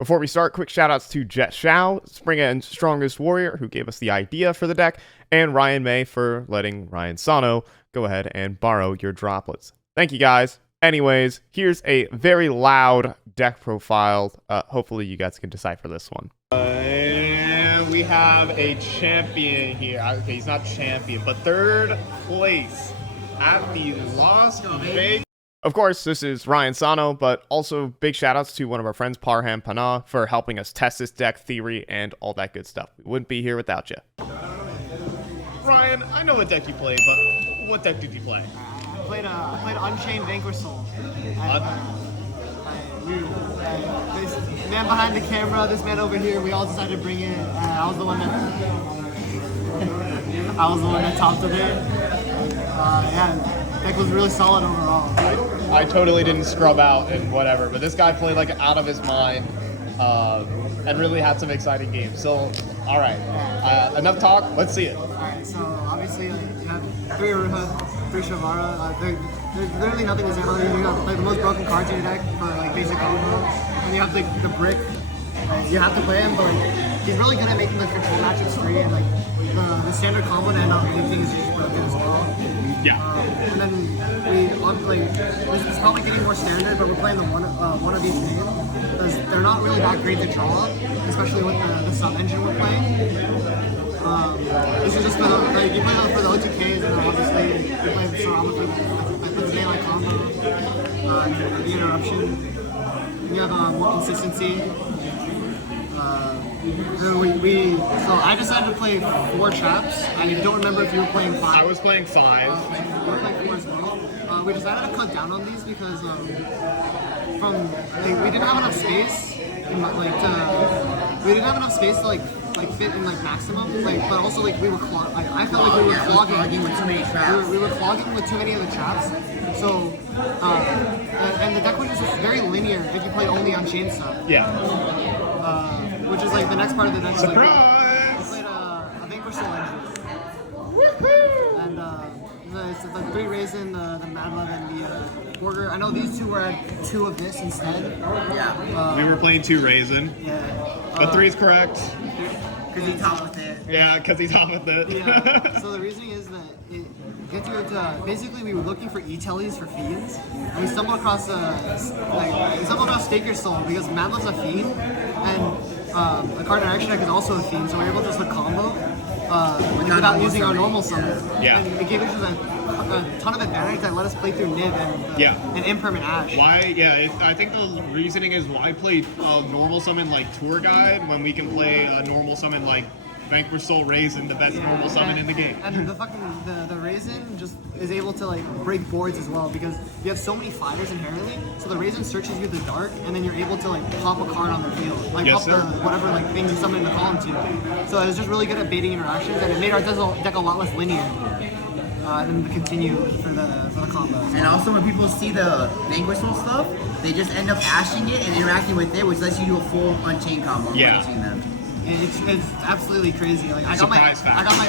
Before we start, quick shoutouts to Jet Shao, Spring and Strongest Warrior, who gave us the idea for the deck, and Ryan May for letting Ryan Sano go ahead and borrow your droplets. Thank you guys. Anyways, here's a very loud deck profile. Hopefully you guys can decipher this one. And we have a champion here. Okay, he's not champion, but third place at the Las Vegas. Of course, this is Ryan Sano, but also big shoutouts to one of our friends, Parham Pana, for helping us test this deck theory and all that good stuff. We wouldn't be here without you. Ryan, I know what deck you played, but what deck did you play? I played Unchained, Vanquish. This man behind the camera, this man over here, we all decided to bring in. I was the one that topped of it. Yeah, deck was really solid overall. I totally didn't scrub out and whatever, but this guy played like out of his mind and really had some exciting games. So, all right, enough talk. Let's see it. All right, so obviously you have 3 Aruha, 3 Shavara. There's literally nothing to say about it. You have like the most broken cards in your deck for like basic combo, and you have like the brick. You have to play him, but like he's really good at making the control matchups free, and like the standard combo to end up losing is just broken as well. Yeah. And then this is probably getting more standard, but we're playing the one of each name because they're not really that great to draw, especially with the sub engine we're playing. This is just for the you play for the O2Ks, and obviously you play the Sarama with the daylight combo, the interruption. You have more consistency. So I decided to play 4 traps. I don't remember if you were playing 5. I was playing 5. You were playing 4 as well. We decided to cut down on these because we didn't have enough space. We didn't have enough space to fit in maximum. But also we were I felt like we were clogging with too many traps. We were clogging with too many of the traps. So and the deck was just very linear if you play only Unchained stuff. Yeah. Which is the next part of the deck. Surprise! We played a Vanquish engine. Woohoo! And it's the 3 Raisin, the Mannadium, and the Burger. I know these 2 were at 2 of this instead. Yeah. We were playing 2 Raisin. Yeah. But 3 is correct. Because he top with it. Yeah, because he's hot with it. Yeah. So the reasoning is that basically we were looking for e-tellies for fiends, and we stumbled across Stake Your Soul because Madla's a fiend, and a card in our action deck is also a fiend, so we were able to just combo without using our normal summons. Yeah. And it gave us a ton of advantage that let us play through Nib and Impermanent Ash. Why? Yeah, I think the reasoning is why play normal summon like Tour Guide when we can play a normal summon like Vanquish Soul Raisin, the best normal summon in the game. And the Raisin just is able to break boards as well because you have so many fighters inherently. So the Raisin searches you the dark, and then you're able to pop a card on their field, Yes, pop the whatever thing you summon in the column to. So it was just really good at baiting interactions, and it made our deck a lot less linear than to continue for the combos. And also when people see the Vanquish Soul stuff, they just end up ashing it and interacting with it, which lets you do a full Unchained combo. Yeah. And it's absolutely crazy. I got my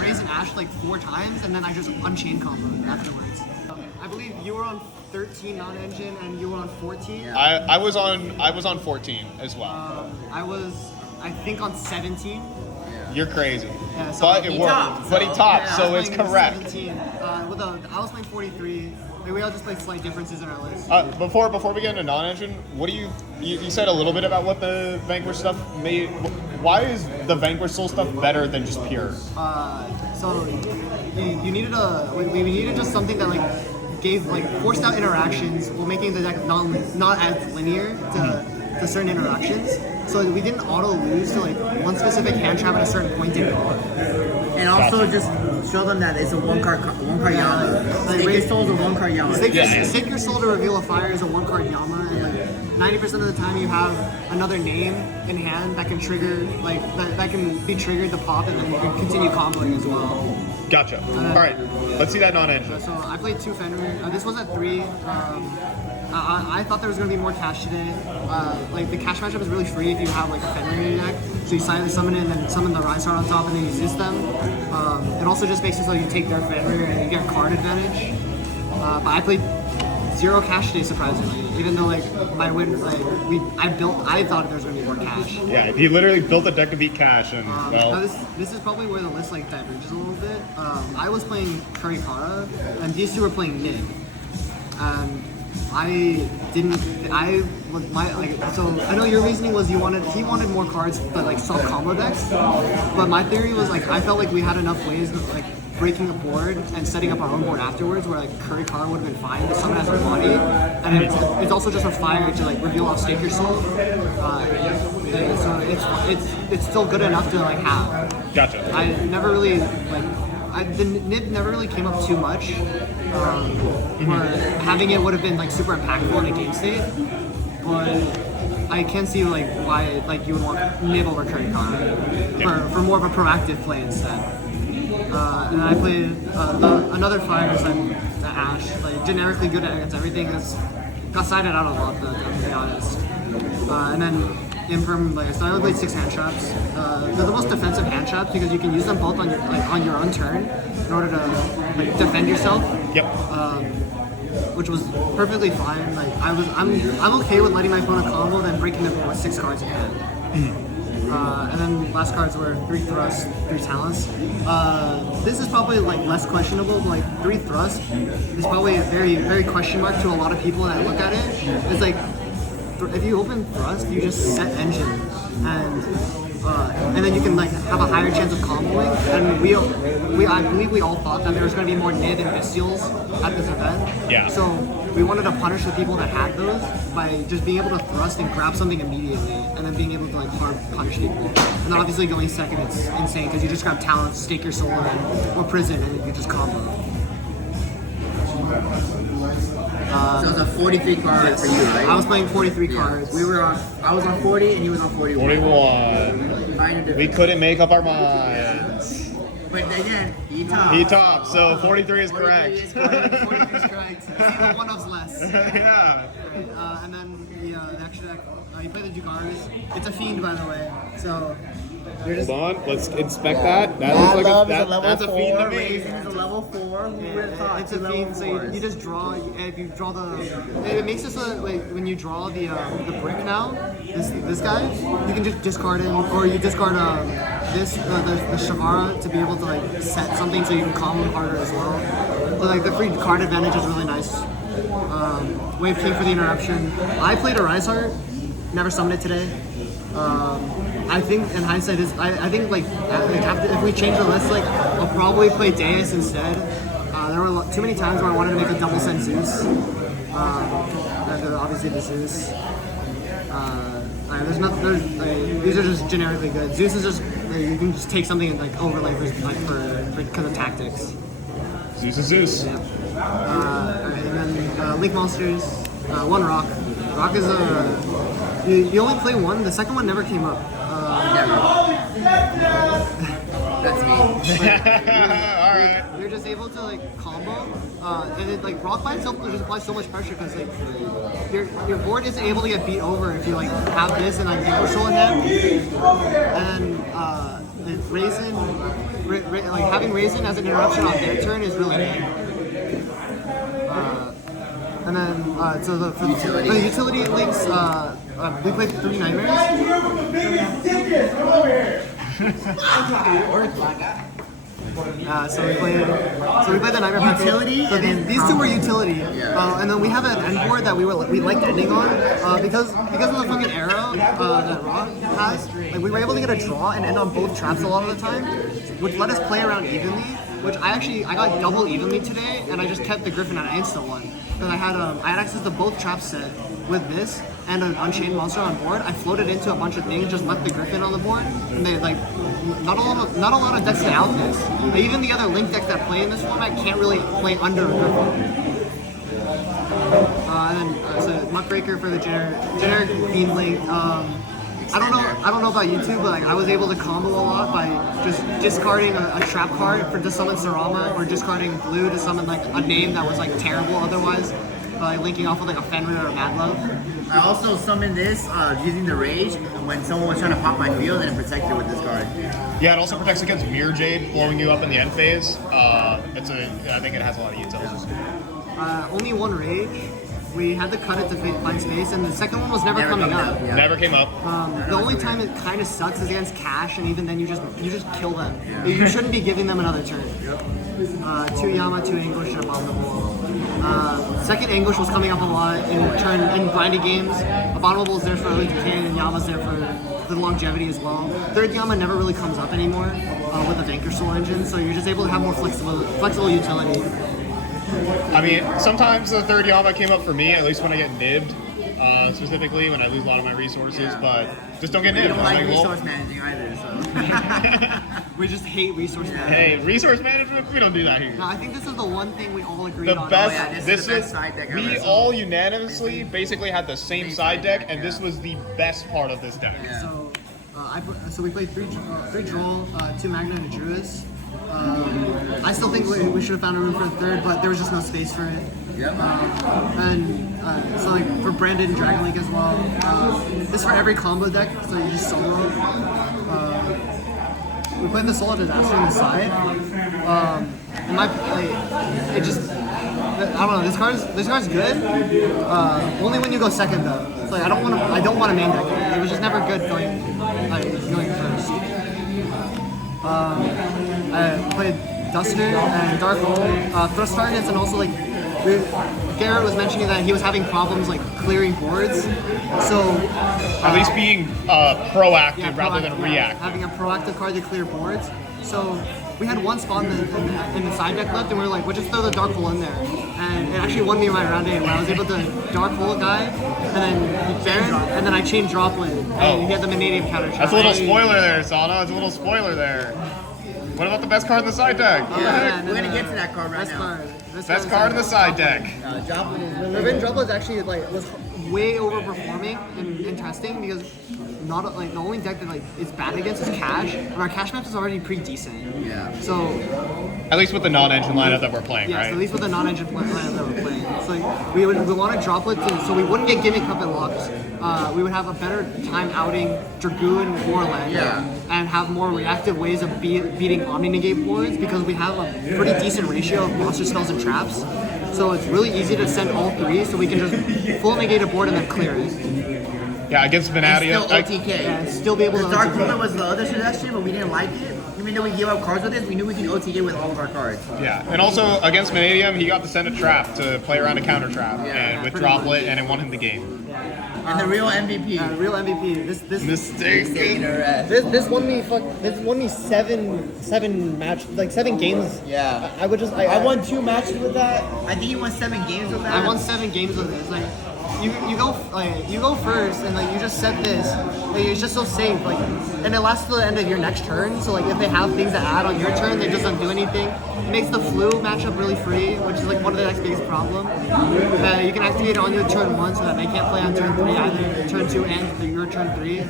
Raisin Ash 4 times, and then I just Unchained combo afterwards. I believe you were on 13 non-engine, and you were on 14. Yeah. I was on 14 as well. I think on 17. You're crazy. Yeah, so but it worked. But he topped, so it's correct. 17. I was playing 43. We all just played slight differences in our list. Before we get into non-engine, what do you said a little bit about what the Vanquish stuff made. Why is the Vanquish Soul stuff better than just pure? So you needed we needed just something that gave forced out interactions while making the deck not as linear to certain interactions. So we didn't auto lose to one specific hand trap at a certain point in card. And also just show them that it's a one card Yama. Stake Your Soul is a 1-card Yama. Stake Your Soul to reveal a fire is a 1-card Yama, and 90% of the time you have another name in hand that can trigger that can be triggered to pop, and then you can continue comboing as well. Gotcha. All right, let's see that non-engine. So I played 2 Fenrir. This was at 3. I thought there was going to be more cash today. The cash matchup is really free if you have a Fenrir in your deck. So you silently summon it and then summon the Rise Heart on top and then you use them. It also just makes it so you take their Fenrir and you get card advantage. But I played 0 cash today, surprisingly. Even though like my win, like I thought there was gonna be more cash. Yeah, he literally built a deck to beat cash, and well. Now this is probably where the list like diverges a little bit. I was playing Kurikara, and these two were playing Nib. I didn't. I was my like. So I know your reasoning was he wanted more cards, but like soft combo decks. But my theory was like I felt like we had enough ways of like breaking a board and setting up our own board afterwards, where like Kurikara would have been fine if someone has a body, and it's also just a fire to like reveal off Stake Your Soul. So it's still good enough to like have. Gotcha. I never really like. The nib never really came up too much. Where having it would have been like super impactful in a game state, but I can see like why like you would want nib over Kurikara for more of a proactive play instead. And I played another fire was like the Ash, like generically good against everything. That's got sided out a lot though, to be honest. And then Infirm, like so I only played 6 hand traps. They're the most defensive hand traps because you can use them both on your own turn in order to like defend yourself. Yep. Which was perfectly fine. Like I'm okay with letting my opponent combo then breaking them with 6 cards in hand. And then last cards were 3 thrusts, 3 talents. This is probably like less questionable, but like 3 thrust is probably a very, very question mark to a lot of people that look at it. It's like if you open thrust, you just set engine, and then you can like have a higher chance of comboing. And I believe we all thought that there was going to be more nib and bestials at this event. Yeah. So we wanted to punish the people that had those by just being able to thrust and grab something immediately, and then being able to like hard punish people. And then obviously going second, it's insane because you just grab talents, Stake Your Soul, or prison, and you just combo. So it was a 43 card for you, right? I was playing 43 cards. I was on 40 and he was on 41. 41. We couldn't make up our minds. But again, he topped. He topped, so 43 is 43 correct. is correct. 43 strikes. See the one of's less. Yeah. And then the extra deck, you play the Jugaris. It's a fiend, by the way. So you're just. Hold on, let's inspect that. That looks like that's a fiend to me. Raisin is a level 4. Who would have thought? It's a fiend, so you just draw. If you draw it makes this like when you draw the brick now. This guy, you can just discard him, or you discard the Shavara to be able to like set something so you can combo him harder as well. So, like the free card advantage is really nice. Wave King for the interruption. I played a Rise Heart, never summoned it today. I think in hindsight I think like if we change the list, like I'll probably play Deus instead. There were too many times where I wanted to make a double send Zeus. Obviously the Zeus. These are just generically good. Zeus is just you can just take something and like overlay for because of tactics. Zeus is Zeus. Yeah. Alright, and then Link Monsters, 1 Rock. Rock is you only play 1. The second one never came up. That's me. Alright. You're just able to like combo, and it like Rock by itself just applies so much pressure because like your board isn't able to get beat over if you like have this and like Control in them, and Raisin, like having Raisin as an interruption on their turn is really good. And then so for the utility links, we played 3 Nightmares. So we played the Nightmare Patrol. Utility? So these 2 were utility. And then we have an end board that we liked ending on because of the fucking arrow that Rock has. Like we were able to get a draw and end on both traps a lot of the time, which let us play around evenly. Which I got double evenly today, and I just kept the Griffin at an insta one because I had access to both trap set with this and an Unchained monster on board. I floated into a bunch of things, just left the Griffin on the board, and they like not a lot of decks to out this. Even the other Link decks that play in this format can't really play under a Griffin. And then so Muckraker for the generic Fiend Link. I don't know about you two, but like I was able to combo a lot by just discarding a trap card to summon Sarama, or discarding blue to summon like a name that was like terrible otherwise, by linking off with like a Fenrir or a Madlove. I also summoned this using the rage when someone was trying to pop my field, and it protected with this card. Yeah, it also protects against Mirror Jade blowing you up in the end phase. I think it has a lot of utilities. Only 1 rage. we had to cut it to find space, and the second one was never coming up. Yeah. Never came up. The only time it kind of sucks is against Cash, and even then you just kill them. You shouldn't be giving them another turn. 2 Yama, 2 Anguish, and Abominable. Second Anguish was coming up a lot in grinding games. Abominable is there for early decay, and Yama's there for the longevity as well. Third Yama never really comes up anymore with the Vanquish Soul engine, so you're just able to have more flexible utility. I mean, sometimes the third Yama came up for me, at least when I get nibbed, specifically when I lose a lot of my resources, but just don't get nibbed. We don't like I'm well, resource managing either, so. We just hate resource management. hey, resource management, we don't do that here. No, I think this is the one thing we all agreed The on. best, yeah, this this is the best is, side deck we ever. all unanimously basically had the same side deck, and this was the best part of this deck. Yeah. So we played 3 Droll, 2 Magna, and a Druis. I still think we should have found a room for a third, but there was just no space for it. Yep. So like for Brandon Dragon Link as well. This is for every combo deck, so you just solo. We played the Solar Disaster on the side. And it just, I don't know. This card's good. Only when you go second though. So like, I don't want to main deck it. It was just never good going first. I played Duster and Dark Hole, thrust targets, and also like Garrett was mentioning that he was having problems like clearing boards. So At least being proactive yeah, rather than reactive. having a proactive card to clear boards. So we had one spot in the side deck left, and we were like, we'll just throw the Dark Hole in there. And it actually won me my round 8 when I was able to Dark Hole a guy, and then Baron, and then I chained Droplet, and he had the Mannadium counter. That's a little spoiler there, Sano. That's a little spoiler there. What about the best card in the side deck? What the heck? We're gonna get to that card right now. Best card in the side deck. Droplet is really Revenge Droplet is actually was way overperforming in testing because not the only deck that it's bad against is Cash, and our Cash match is already pretty decent. Yeah. So At least with the non-engine lineup that we're playing, yes, right? at least with the non-engine lineup that we're playing, it's like we want to Droplet so we wouldn't get gimmick up and locked. We would have a better time outing Dragoon Warland and have more reactive ways of beating Omni-Negate boards because we have a pretty decent ratio of monster spells and traps. So it's really easy to send all 3 so we can just full negate a board and then clear it. Yeah, against Mannadium. Still OTK. And still be able The to Dark OTK. Ruler was the other suggestion, but we didn't like it. Even though we gave up cards with it, we knew we could OTK with all of our cards. Yeah, and also against Mannadium, he got to send a trap to play around a counter trap, and with pretty Droplet, and it won him the game. And the real MVP. Real MVP. This Taking a rest. this won me 7 games. Yeah. I would just I won 2 matches with that. I think you won 7 games with that. I won 7 games with this. Like you go first and you just set this. It's just so safe. And it lasts till the end of your next turn. So if they have things to add on your turn, they just don't do anything. It makes the flu matchup really free, which is one of the next biggest problem. You can activate it on your turn 1 so that they can't play on turn 3 either. Turn 2 and your turn 3.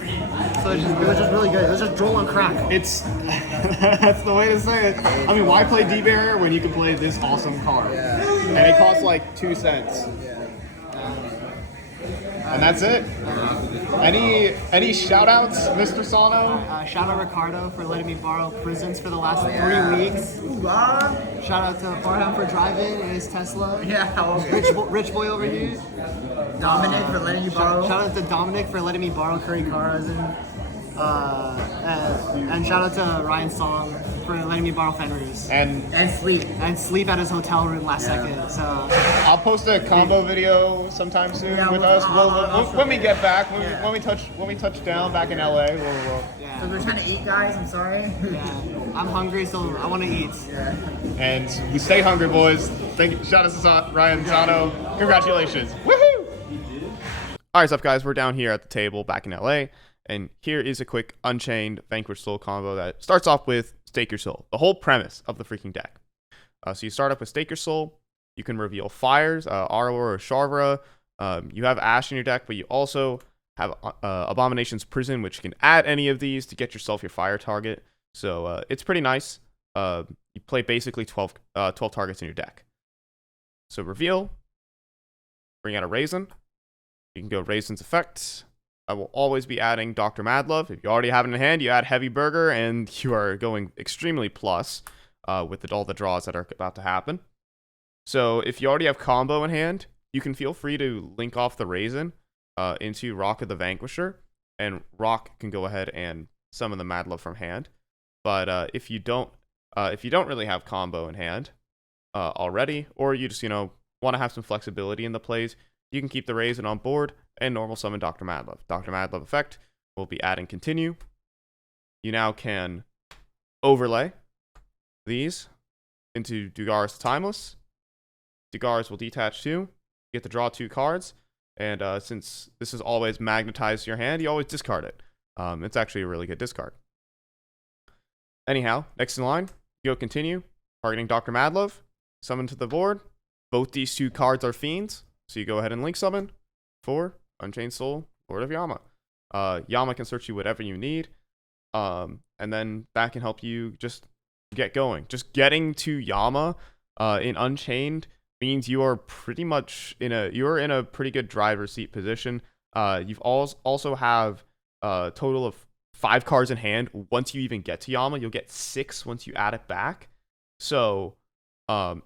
So it was just really good. It was just droll on crack. It's that's the way to say it. I mean, why play D-Barrier when you can play this awesome card? And it costs 2 cents. And that's it. Any shout outs, Mr. Sano? Shout out Ricardo for letting me borrow prisons for the last 3 weeks. Hoorah. Shout out to Farham for driving in his Tesla. Yeah. Rich boy over here. Dominic for letting you borrow. Shout out to Dominic for letting me borrow Curry Caras and shout out to Ryan Song for letting me borrow Fenris. And sleep. And sleep at his hotel room last second. So I'll post a combo video sometime soon with us. When we get back, when we touch down back in LA, we'll yeah. So we're trying to eat, guys. I'm sorry. Yeah. I'm hungry, so I want to eat. Yeah. and we stay hungry, boys. Shout out to Ryan Sano. Congratulations. Woohoo! All right, up, guys. We're down here at the table back in LA. And here is a quick Unchained Vanquish Soul combo that starts off with Stake Your Soul, the whole premise of the freaking deck. So you start off with Stake Your Soul. You can reveal fires, Aror or Sharvara. You have Ash in your deck, but you also have Abomination's Prison, which can add any of these to get yourself your fire target. So it's pretty nice. You play basically 12 targets in your deck. So reveal, bring out a Raisin. You can go Raisin's Effect. I will always be adding Dr. Madlove. If you already have it in hand, you add Heavy Burger, and you are going extremely plus with all the draws that are about to happen. So if you already have combo in hand, you can feel free to link off the Raisin into Rock of the Vanquisher, and Rock can go ahead and summon the Mad Love from hand. But if you don't really have combo in hand already, or you just want to have some flexibility in the plays, you can keep the Raisin on board and normal summon Dr. Madlove. Dr. Madlove effect will be add and continue. You now can overlay these into Dugaris Timeless. Dugaris will detach 2. You get to draw 2 cards, and since this is always magnetized to your hand, you always discard it. It's actually a really good discard. Anyhow, next in line, you go continue, targeting Dr. Madlove, summon to the board. Both these 2 cards are fiends, so you go ahead and link summon for Unchained Soul, Lord of Yama. Yama can search you whatever you need, and then that can help you just get going. Just getting to Yama in Unchained means you are pretty much in a pretty good driver's seat position. You've also have a total of 5 cards in hand. Once you even get to Yama, you'll get 6 once you add it back. So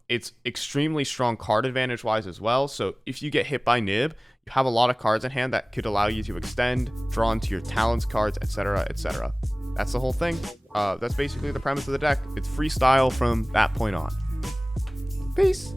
it's extremely strong card advantage wise as well. So if you get hit by Nib, you have a lot of cards in hand that could allow you to extend, draw into your Talons cards, etc., etc. That's the whole thing. That's basically the premise of the deck. It's freestyle from that point on. Peace.